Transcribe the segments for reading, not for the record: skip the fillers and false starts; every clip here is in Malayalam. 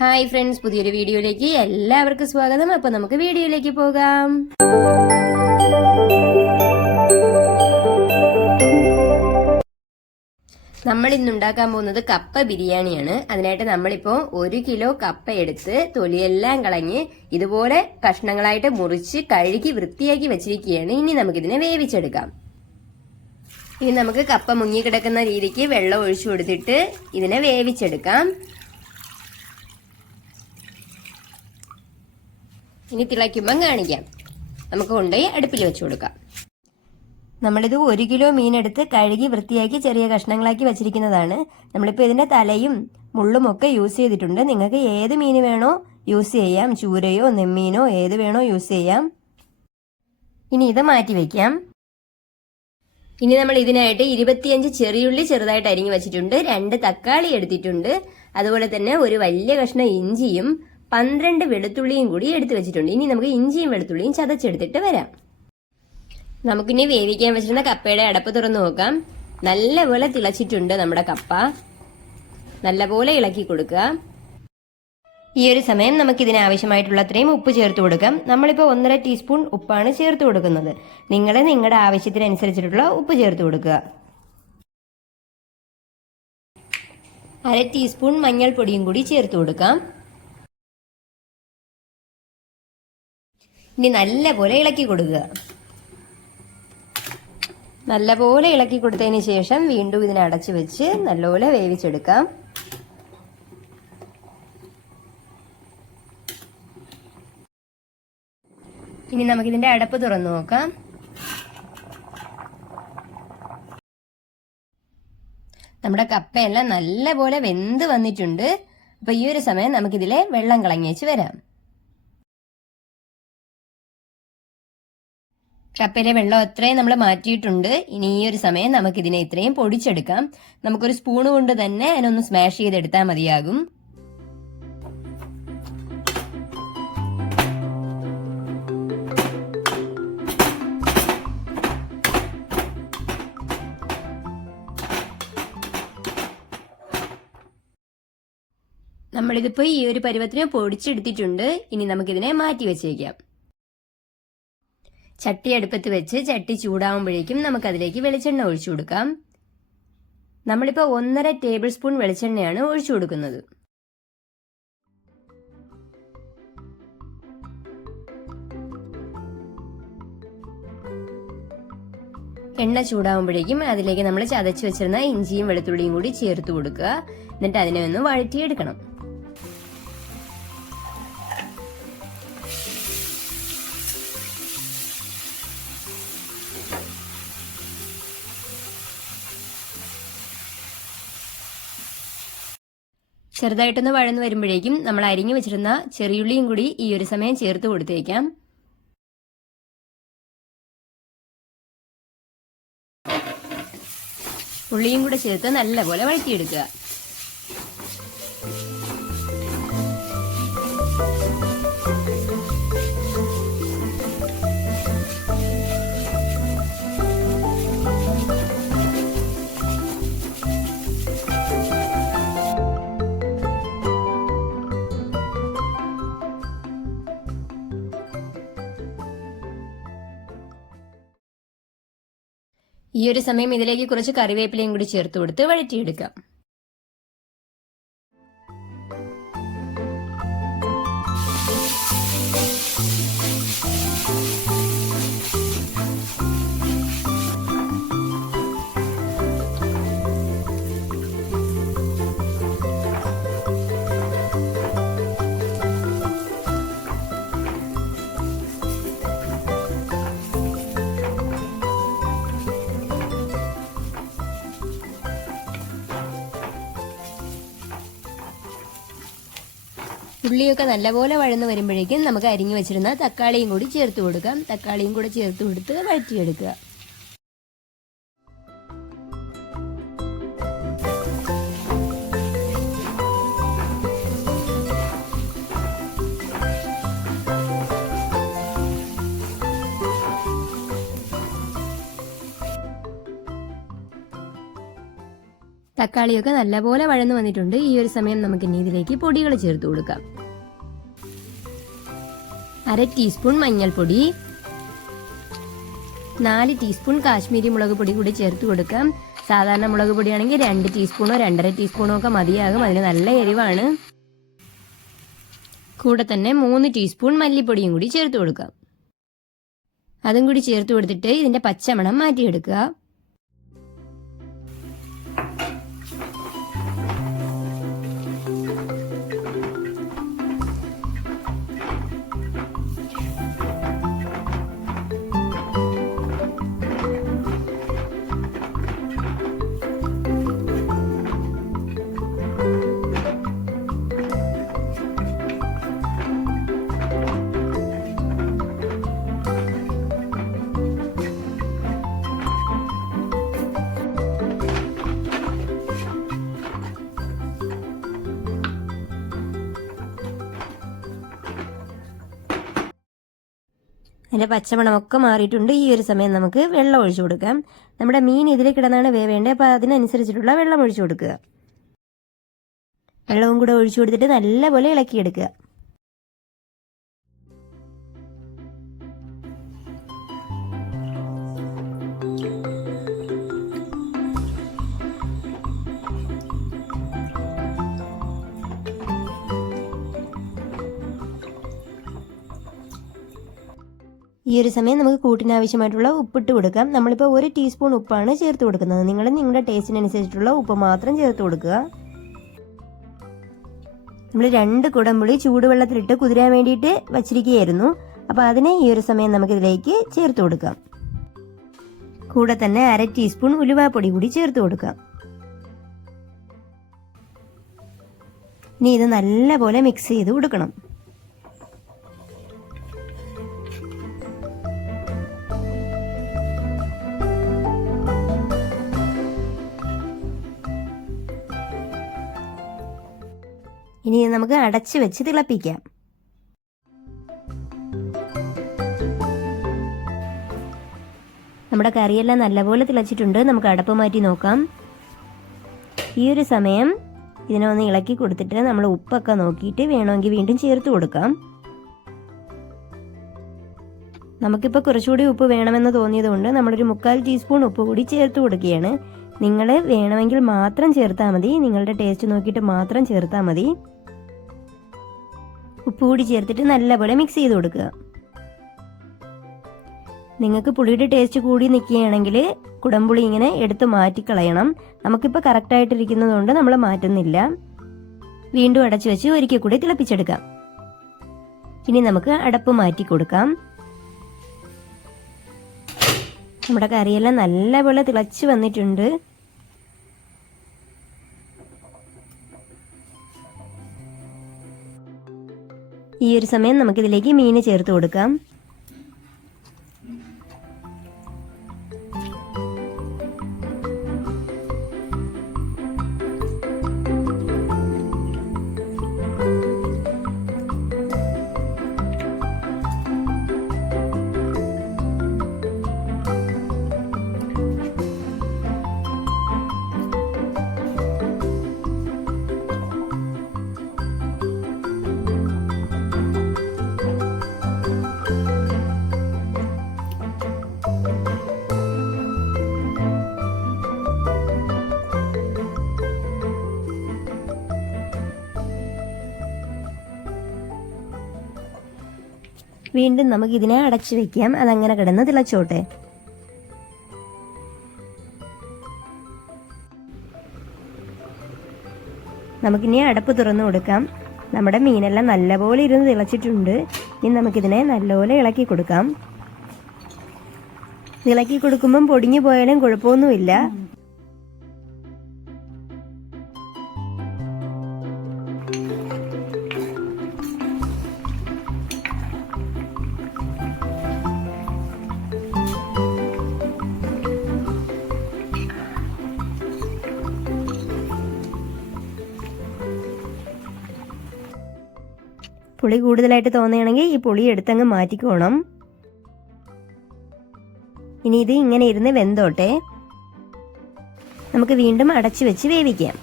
ഹായ് ഫ്രണ്ട്സ്, പുതിയൊരു വീഡിയോയിലേക്ക് എല്ലാവർക്കും സ്വാഗതം. അപ്പോൾ നമുക്ക് വീഡിയോയിലേക്ക് പോകാം. നമ്മൾ ഇന്ന് ഉണ്ടാക്കാൻ പോകുന്നത് കപ്പ ബിരിയാണിയാണ്. അതിനായിട്ട് നമ്മളിപ്പോൾ 1 കിലോ കപ്പ എടുത്ത് തൊലിയെല്ലാം കളഞ്ഞ് ഇതുപോലെ കഷ്ണങ്ങളായിട്ട് മുറിച്ച് കഴുകി വൃത്തിയാക്കി വെച്ചിരിക്കുകയാണ്. ഇനി നമുക്കിതിനെ വേവിച്ചെടുക്കാം. ഇനി നമുക്ക് കപ്പ മുങ്ങിക്കിടക്കുന്ന രീതിക്ക് വെള്ളം ഒഴിച്ചു കൊടുത്തിട്ട് ഇതിനെ വേവിച്ചെടുക്കാം. ഇനി തിളയ്ക്കുമ്പം കാണിക്കാം. നമുക്ക് കൊണ്ടുപോയി അടുപ്പിൽ വെച്ചു കൊടുക്കാം. നമ്മളിത് 1 കിലോ മീനെടുത്ത് കഴുകി വൃത്തിയാക്കി ചെറിയ കഷ്ണങ്ങളാക്കി വെച്ചിരിക്കുന്നതാണ്. നമ്മളിപ്പോൾ ഇതിന്റെ തലയും മുള്ളും ഒക്കെ യൂസ് ചെയ്തിട്ടുണ്ട്. നിങ്ങൾക്ക് ഏത് മീൻ വേണോ യൂസ് ചെയ്യാം. ചൂരയോ നെമ്മീനോ ഏത് വേണോ യൂസ് ചെയ്യാം. ഇനി ഇത് മാറ്റി വെക്കാം. ഇനി നമ്മൾ ഇതിനായിട്ട് 25 ചെറിയുള്ളി ചെറുതായിട്ട് അരിഞ്ഞു വെച്ചിട്ടുണ്ട്. 2 തക്കാളി എടുത്തിട്ടുണ്ട്. അതുപോലെ തന്നെ ഒരു വലിയ കഷ്ണം ഇഞ്ചിയും 12 വെളുത്തുള്ളിയും കൂടി എടുത്തു വെച്ചിട്ടുണ്ട്. ഇനി നമുക്ക് ഇഞ്ചിയും വെളുത്തുള്ളിയും ചതച്ചെടുത്തിട്ട് വരാം. നമുക്കിനി വേവിക്കാൻ വെച്ചിരുന്ന കപ്പയുടെ അടപ്പ് തുറന്നു നോക്കാം. നല്ലപോലെ തിളച്ചിട്ടുണ്ട് നമ്മുടെ കപ്പ. നല്ലപോലെ ഇളക്കി കൊടുക്കുക. ഈ ഒരു സമയം നമുക്ക് ഇതിനാവശ്യമായിട്ടുള്ള അത്രയും ഉപ്പ് ചേർത്ത് കൊടുക്കാം. നമ്മളിപ്പോൾ 1.5 ടീസ്പൂൺ ഉപ്പാണ് ചേർത്ത് കൊടുക്കുന്നത്. നിങ്ങൾ നിങ്ങളുടെ ആവശ്യത്തിനനുസരിച്ചിട്ടുള്ള ഉപ്പ് ചേർത്ത് കൊടുക്കുക. 1/2 ടീസ്പൂൺ മഞ്ഞൾപ്പൊടിയും കൂടി ചേർത്ത് കൊടുക്കാം. ഇനി നല്ലപോലെ ഇളക്കി കൊടുക്കുക. നല്ലപോലെ ഇളക്കി കൊടുത്തതിന് ശേഷം വീണ്ടും ഇതിനെ അടച്ചു വെച്ച് നല്ലപോലെ വേവിച്ചെടുക്കാം. ഇനി നമുക്കിതിന്റെ അടപ്പ് തുറന്നു നോക്കാം. നമ്മുടെ കപ്പയെല്ലാം നല്ലപോലെ വെന്ത് വന്നിട്ടുണ്ട്. അപ്പൊ ഈ ഒരു സമയം നമുക്കിതിലെ വെള്ളം കളഞ്ഞേച്ച് വരാം. കപ്പയിലെ വെള്ളം അത്രയും നമ്മൾ മാറ്റിയിട്ടുണ്ട്. ഇനി ഈ ഒരു സമയം നമുക്കിതിനെ ഇത്രയും പൊടിച്ചെടുക്കാം. നമുക്കൊരു സ്പൂണ് കൊണ്ട് തന്നെ അതിനൊന്ന് സ്മാഷ് ചെയ്തെടുത്താൽ മതിയാകും. നമ്മളിതിപ്പോ ഈ ഒരു പരുവത്തിന് പൊടിച്ചെടുത്തിട്ടുണ്ട്. ഇനി നമുക്കിതിനെ മാറ്റി വെച്ചേക്കാം. ചട്ടി അടുപ്പത്ത് വെച്ച് ചട്ടി ചൂടാവുമ്പോഴേക്കും നമുക്കതിലേക്ക് വെളിച്ചെണ്ണ ഒഴിച്ചു കൊടുക്കാം. നമ്മളിപ്പോൾ 1.5 ടേബിൾ സ്പൂൺ വെളിച്ചെണ്ണയാണ് ഒഴിച്ചു കൊടുക്കുന്നത്. എണ്ണ ചൂടാവുമ്പോഴേക്കും അതിലേക്ക് നമ്മൾ ചതച്ച് വെച്ചിരുന്ന ഇഞ്ചിയും വെളുത്തുള്ളിയും കൂടി ചേർത്ത് കൊടുക്കുക. എന്നിട്ട് അതിനെ ഒന്ന് വഴറ്റിയെടുക്കണം. ചെറുതായിട്ടൊന്ന് വഴന്നു വരുമ്പോഴേക്കും നമ്മൾ അരിഞ്ഞു വെച്ചിരുന്ന ചെറിയുള്ളിയും കൂടി ഈ ഒരു സമയം ചേർത്ത് കൊടുത്തേക്കാം. ഉള്ളിയും കൂടെ ചേർത്ത് നല്ലപോലെ വഴറ്റിയെടുക്കുക. ഈ ഒരു സമയം ഇതിലേക്ക് കുറച്ച് കറിവേപ്പിലയും കൂടി ചേർത്ത് കൊടുത്ത് വഴറ്റിയെടുക്കാം. ഉള്ളിയൊക്കെ നല്ലപോലെ വഴന്ന് വരുമ്പോഴേക്കും നമുക്ക് അരിഞ്ഞു വെച്ചിരുന്ന തക്കാളിയും കൂടി ചേർത്ത് കൊടുക്കാം. തക്കാളിയും കൂടെ ചേർത്ത് കൊടുത്ത് വഴറ്റിയെടുക്കുക. തക്കാളിയൊക്കെ നല്ലപോലെ വഴന്നു വന്നിട്ടുണ്ട്. ഈ ഒരു സമയം നമുക്ക് ഇനി ഇതിലേക്ക് പൊടികൾ ചേർത്ത് കൊടുക്കാം. 1/2 ടീസ്പൂൺ മഞ്ഞൾപ്പൊടി, 4 ടീസ്പൂൺ കാശ്മീരി മുളക് പൊടി കൂടി ചേർത്ത് കൊടുക്കാം. സാധാരണ മുളക് പൊടിയാണെങ്കിൽ 2 ടീസ്പൂണോ 2.5 ടീസ്പൂണോ ഒക്കെ മതിയാകും. അതിന് നല്ല എരിവാണ്. കൂടെ തന്നെ 3 ടീസ്പൂൺ മല്ലിപ്പൊടിയും കൂടി ചേർത്ത് കൊടുക്കാം. അതും കൂടി ചേർത്ത് കൊടുത്തിട്ട് ഇതിന്റെ പച്ചമണം മാറ്റിയെടുക്കുക. അതിൻ്റെ പച്ചമണമൊക്കെ മാറിയിട്ടുണ്ട്. ഈ ഒരു സമയം നമുക്ക് വെള്ളം ഒഴിച്ചു കൊടുക്കാം. നമ്മുടെ മീൻ ഇതിൽ കിടന്നാണ് വേവേണ്ടത്. അപ്പോൾ അതിനനുസരിച്ചിട്ടുള്ള വെള്ളം ഒഴിച്ചു കൊടുക്കുക. വെള്ളവും കൂടെ ഒഴിച്ചു കൊടുത്തിട്ട് നല്ലപോലെ ഇളക്കിയെടുക്കുക. ഈ ഒരു സമയം നമുക്ക് കൂട്ടിനാവശ്യമായിട്ടുള്ള ഉപ്പിട്ട് കൊടുക്കാം. നമ്മളിപ്പോൾ 1 ടീസ്പൂൺ ഉപ്പാണ് ചേർത്ത് കൊടുക്കുന്നത്. നിങ്ങൾ നിങ്ങളുടെ ടേസ്റ്റിനനുസരിച്ചിട്ടുള്ള ഉപ്പ് മാത്രം ചേർത്ത് കൊടുക്കുക. നമ്മൾ 2 കുടംപുളി ചൂടുവെള്ളത്തിലിട്ട് കുതിരാൻ വേണ്ടിയിട്ട് വച്ചിരിക്കുകയായിരുന്നു. അപ്പോൾ അതിനെ ഈ ഒരു സമയം നമുക്കിതിലേക്ക് ചേർത്ത് കൊടുക്കാം. കൂടെ തന്നെ 1/2 ടീസ്പൂൺ ഉലുവാപ്പൊടി കൂടി ചേർത്ത് കൊടുക്കാം. ഇനി ഇത് നല്ലപോലെ മിക്സ് ചെയ്ത് കൊടുക്കണം. ഇനി നമുക്ക് അടച്ചു വെച്ച് തിളപ്പിക്കാം. നമ്മുടെ കറിയെല്ലാം നല്ലപോലെ തിളച്ചിട്ടുണ്ട്. നമുക്ക് അടപ്പ് മാറ്റി നോക്കാം. ഈ ഒരു സമയം ഇതിനൊന്ന് ഇളക്കി കൊടുത്തിട്ട് നമ്മൾ ഉപ്പൊക്കെ നോക്കിയിട്ട് വേണമെങ്കിൽ വീണ്ടും ചേർത്ത് കൊടുക്കാം. നമുക്കിപ്പോൾ കുറച്ചുകൂടി ഉപ്പ് വേണമെന്ന് തോന്നിയതുകൊണ്ട് നമ്മളൊരു 1/4 ടീസ്പൂൺ ഉപ്പ് കൂടി ചേർത്ത് കൊടുക്കുകയാണ്. നിങ്ങൾ വേണമെങ്കിൽ മാത്രം ചേർത്താൽ മതി. നിങ്ങളുടെ ടേസ്റ്റ് നോക്കിയിട്ട് മാത്രം ചേർത്താൽ മതി. ഉപ്പ് കൂടി ചേർത്തിട്ട് നല്ലപോലെ മിക്സ് ചെയ്ത് കൊടുക്കുക. നിങ്ങൾക്ക് പുളിയുടെ ടേസ്റ്റ് കൂടി നിൽക്കുകയാണെങ്കിൽ കുടംപുളി ഇങ്ങനെ എടുത്ത് മാറ്റിക്കളയണം. നമുക്കിപ്പോൾ കറക്റ്റായിട്ടിരിക്കുന്നതുകൊണ്ട് നമ്മൾ മാറ്റുന്നില്ല. വീണ്ടും അടച്ചു വെച്ച് ഒരിക്കൽ കൂടി തിളപ്പിച്ചെടുക്കാം. ഇനി നമുക്ക് അടപ്പ് മാറ്റി കൊടുക്കാം. നമ്മുടെ കറിയെല്ലാം നല്ലപോലെ തിളച്ച് വന്നിട്ടുണ്ട്. ഈ ഒരു സമയം നമുക്കിതിലേക്ക് മീൻ ചേർത്ത് കൊടുക്കാം. വീണ്ടും നമുക്ക് ഇതിനെ അടച്ചു വെക്കാം. അതങ്ങനെ കിടന്ന് തിളച്ചോട്ടെ. നമുക്കിനി അടപ്പ് തുറന്നു കൊടുക്കാം. നമ്മുടെ മീനെല്ലാം നല്ലപോലെ ഇരുന്ന് തിളച്ചിട്ടുണ്ട്. ഇനി നമുക്കിതിനെ നല്ലപോലെ ഇളക്കി കൊടുക്കാം. ഇളക്കി കൊടുക്കുമ്പം പൊടിഞ്ഞു പോയാലും കുഴപ്പമൊന്നുമില്ല. പുളി കൂടുതലായിട്ട് തോന്നുകയാണെങ്കിൽ ഈ പുളി എടുത്തങ്ങ് മാറ്റിക്കോണം. ഇനി ഇത് ഇങ്ങനെ ഇരുന്ന് വെന്തോട്ടെ. നമുക്ക് വീണ്ടും അടച്ചു വെച്ച് വേവിക്കാം.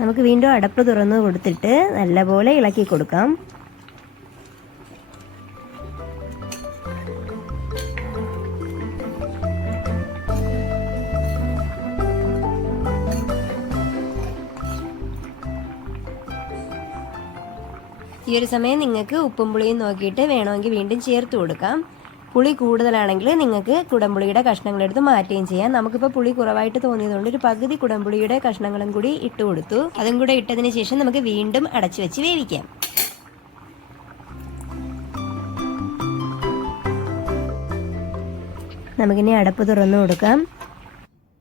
നമുക്ക് വീണ്ടും അടപ്പ് തുറന്ന് കൊടുത്തിട്ട് നല്ലപോലെ ഇളക്കി കൊടുക്കാം. ഈ ഒരു സമയം നിങ്ങൾക്ക് ഉപ്പും പുളിയും നോക്കിയിട്ട് വേണമെങ്കിൽ വീണ്ടും ചേർത്ത് കൊടുക്കാം. പുളി കൂടുതലാണെങ്കിൽ നിങ്ങൾക്ക് കുടംപുളിയുടെ കഷ്ണങ്ങളെടുത്ത് മാറ്റുകയും ചെയ്യാം. നമുക്കിപ്പോൾ പുളി കുറവായിട്ട് തോന്നിയതുകൊണ്ട് ഒരു പകുതി കുടംപുളിയുടെ കഷ്ണങ്ങളും കൂടി ഇട്ട് കൊടുത്തു. അതും കൂടെ ഇട്ടതിന് ശേഷം നമുക്ക് വീണ്ടും അടച്ചു വെച്ച് വേവിക്കാം. നമുക്കിനി അടപ്പ് തുറന്നു കൊടുക്കാം.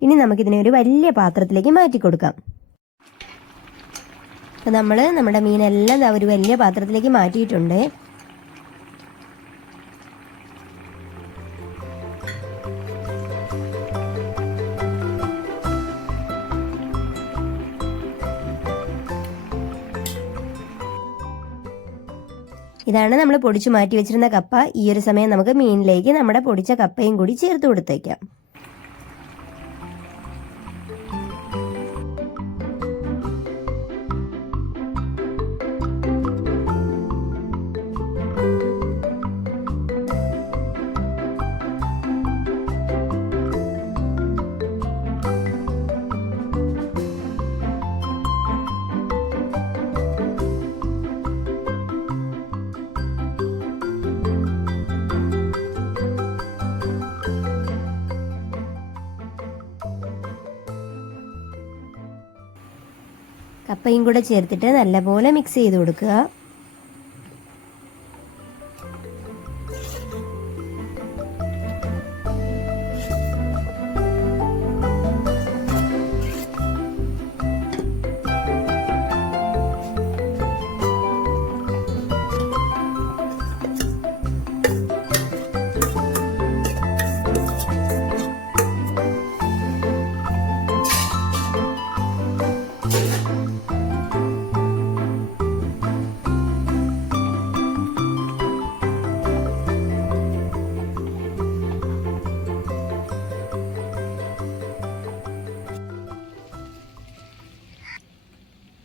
ഇനി നമുക്കിതിനെ ഒരു വലിയ പാത്രത്തിലേക്ക് മാറ്റി കൊടുക്കാം. അപ്പോൾ നമ്മൾ നമ്മുടെ മീനെല്ലാം ഒരു വലിയ പാത്രത്തിലേക്ക് മാറ്റിയിട്ടുണ്ട്. ഇതാണ് നമ്മൾ പൊടിച്ചു മാറ്റി വെച്ചിരുന്ന കപ്പ. ഈ ഒരു സമയം നമുക്ക് മീനിലേക്ക് നമ്മുടെ പൊടിച്ച കപ്പയും കൂടി ചേർത്ത് കൊടുത്തേക്കാം. കപ്പയും കൂടെ ചേർത്തിട്ട് നല്ലപോലെ മിക്സ് ചെയ്ത് കൊടുക്കുക.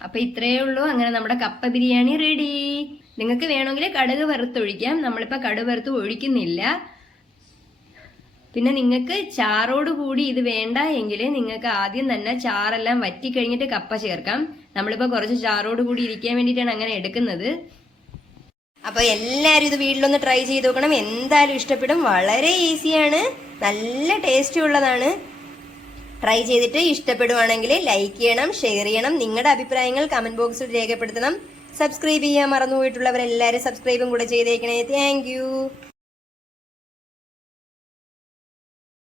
അപ്പോൾ ഇത്രയേ ഉള്ളൂ. അങ്ങനെ നമ്മുടെ കപ്പ ബിരിയാണി റെഡി. നിങ്ങൾക്ക് വേണമെങ്കിൽ കടുക് വറുത്തൊഴിക്കാം. നമ്മളിപ്പോൾ കടുക് വറുത്ത് ഒഴിക്കുന്നില്ല. പിന്നെ നിങ്ങൾക്ക് ചാറോട് കൂടി ഇത് വേണ്ട എങ്കിൽ നിങ്ങൾക്ക് ആദ്യം തന്നെ ചാറെല്ലാം വറ്റി കഴിഞ്ഞിട്ട് കപ്പ ചേർക്കാം. നമ്മളിപ്പോൾ കുറച്ച് ചാറോട് കൂടി ഇരിക്കാൻ വേണ്ടിയിട്ടാണ് അങ്ങനെ എടുക്കുന്നത്. അപ്പോൾ എല്ലാവരും ഇത് വീട്ടിലൊന്ന് ട്രൈ ചെയ്ത് നോക്കണം. എന്തായാലും ഇഷ്ടപ്പെടും. വളരെ ഈസിയാണ്, നല്ല ടേസ്റ്റി ഉള്ളതാണ്. ട്രൈ ചെയ്തിട്ട് ഇഷ്ടപ്പെടുവാണെങ്കിൽ ലൈക്ക് ചെയ്യണം, ഷെയർ ചെയ്യണം. നിങ്ങളുടെ അഭിപ്രായങ്ങൾ കമന്റ് ബോക്സിൽ രേഖപ്പെടുത്തണം. സബ്സ്ക്രൈബ് ചെയ്യാൻ മറന്നുപോയിട്ടുള്ളവരെല്ലാവരും സബ്സ്ക്രൈബും കൂടെ ചെയ്തേക്കണേ. താങ്ക്